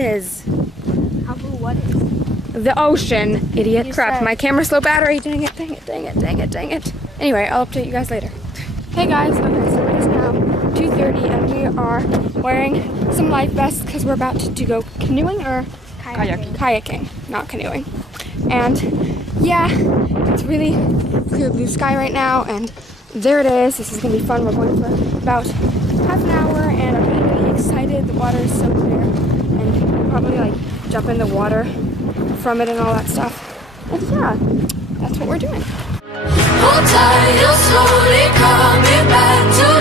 Is How blue what is? the ocean, idiot. You Crap, said- my camera's low battery. Dang it, dang it, dang it, dang it, dang it. Anyway, I'll update you guys later. Hey guys, okay, so it is now 2:30 and we are wearing some life vests because we're about to go canoeing or kayaking, not canoeing. And yeah, it's really clear blue sky right now, and there it is. This is gonna be fun. We're going for about half an hour, and I'm really, really excited. The water is so clear, and we'll probably like jump in the water from it and all that stuff. And yeah, that's what we're doing. Hold tight, you're slowly coming back to